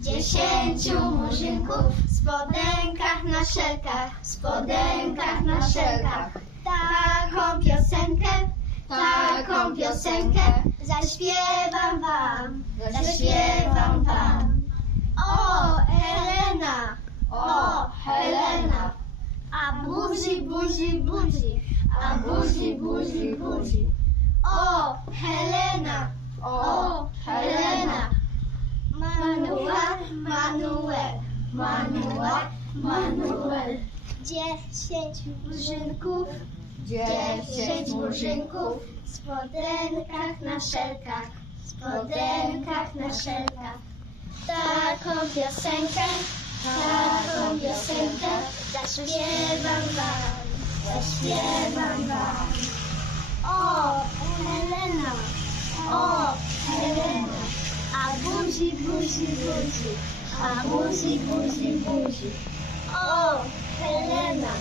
Dziesięciu murzynków, w spodenkach na szelkach, w spodenkach na szelkach. Taką piosenkę zaśpiewam wam, zaśpiewam wam. O Helena, a buzi, buzi, buzi, a buzi, buzi, buzi. O Helena, Manuel. 10 murzynków, 10 murzynków, w spodenkach na szelkach, w spodenkach na szelkach. Taką piosenkę zaśpiewam wam, zaśpiewam wam. O Helena, a buzi, buzi, buzi, a buzi, buzi, buzi. O Helena.